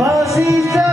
پاسي تا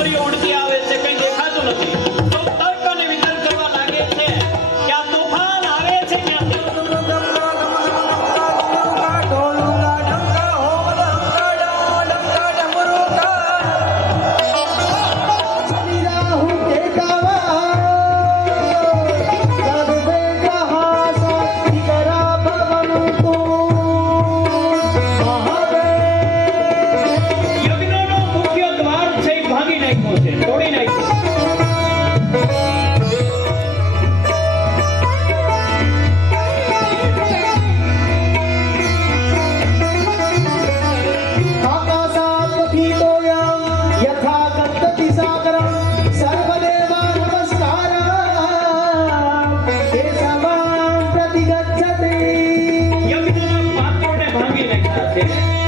ਉੱਪਰ ਹੀ ਉੱਡ ਕੇ ਆ Okay.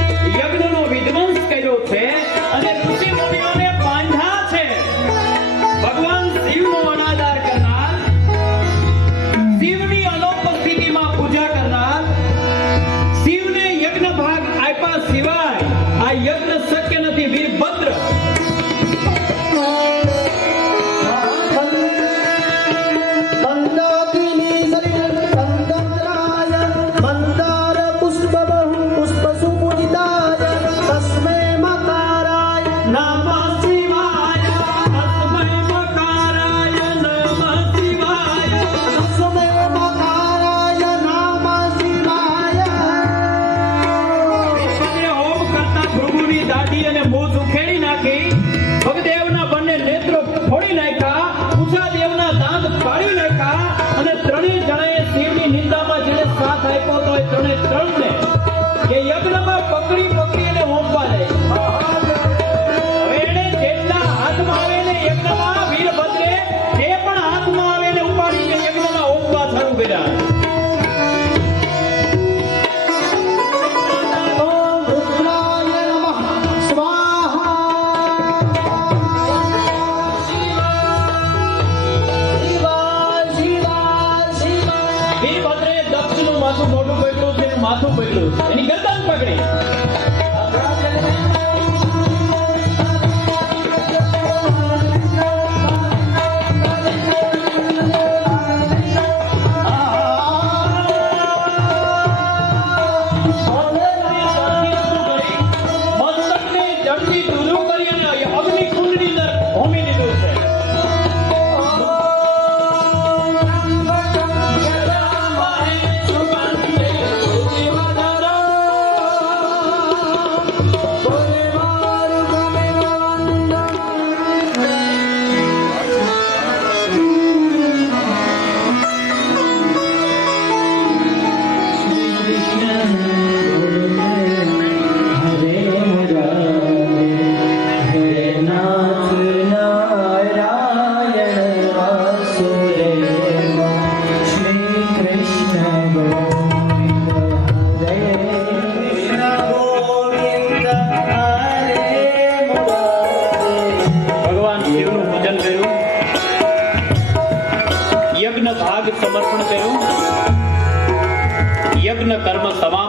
માથું મોઢું પકડ્યું એનું માથું પકડ્યું. એની ગરદન પકડી.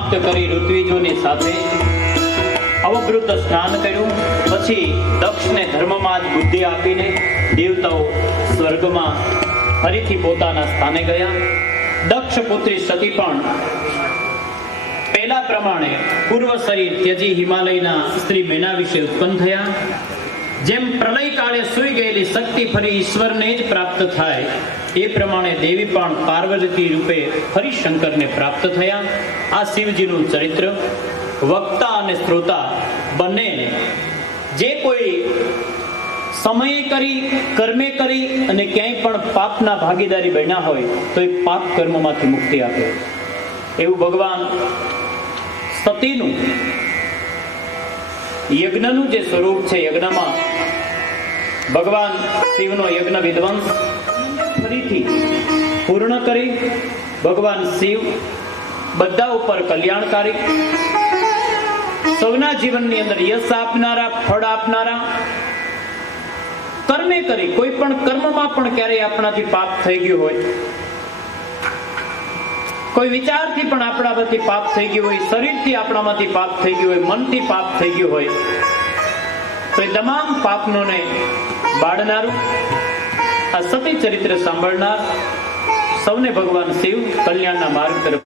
સમાપ્ત કરી ઋત્વિજોની સાથે અવભૃત સ્નાન કર્યું. પછી દક્ષને ધર્મમાં જ બુદ્ધિ આપીને દેવતાઓ સ્વર્ગમાં ફરીથી પોતાના સ્થાને ગયા. દક્ષ પુત્રી સતી પણ પહેલા પ્રમાણે પૂર્વ શરીર ત્યજી હિમાલયના સ્ત્રી મેના વિશે ઉત્પન્ન થયા. જેમ પ્રલય કાળે સૂઈ ગયેલી શક્તિ ફરી ઈશ્વરને જ પ્રાપ્ત થાય, એ પ્રમાણે દેવી પણ પાર્વતી રૂપે ફરી શંકરને પ્રાપ્ત થયા. આ શિવજીનું ચરિત્ર, વક્તા અને શ્રોતા બંને જે કોઈ સમયે કરી, કર્મે કરી અને ક્યાંય પણ પાપના ભાગીદારી બન્યા હોય, તો એ પાપ કર્મમાંથી મુક્તિ આપે. એવું ભગવાન સતીનું યજ્ઞનું જે સ્વરૂપ છે, યજ્ઞમાં ભગવાન શિવનો યજ્ઞ વિધ્વંસ ફરીથી પૂર્ણ કરી ભગવાન શિવ બધા ઉપર કલ્યાણકારી. સૌના જીવનની અંદર યશ આપનારા, ફળ આપનારા, કર્મે કરી, કોઈ પણ કર્મમાં પણ ક્યારેય આપણાથી પાપ થઈ ગયું હોય. કોઈ વિચારથી પણ આપણામાંથી પાપ થઈ ગયું હોય, શરીરથી આપણામાંથી પાપ થઈ ગયું હોય, મનથી પાપ થઈ ગયું હોય. તો એ તમામ પાપનોને બાળનારું, આ સતી ચરિત્ર સાંભળનાર સૌને ભગવાન શિવ કલ્યાણના માર્ગ તરફ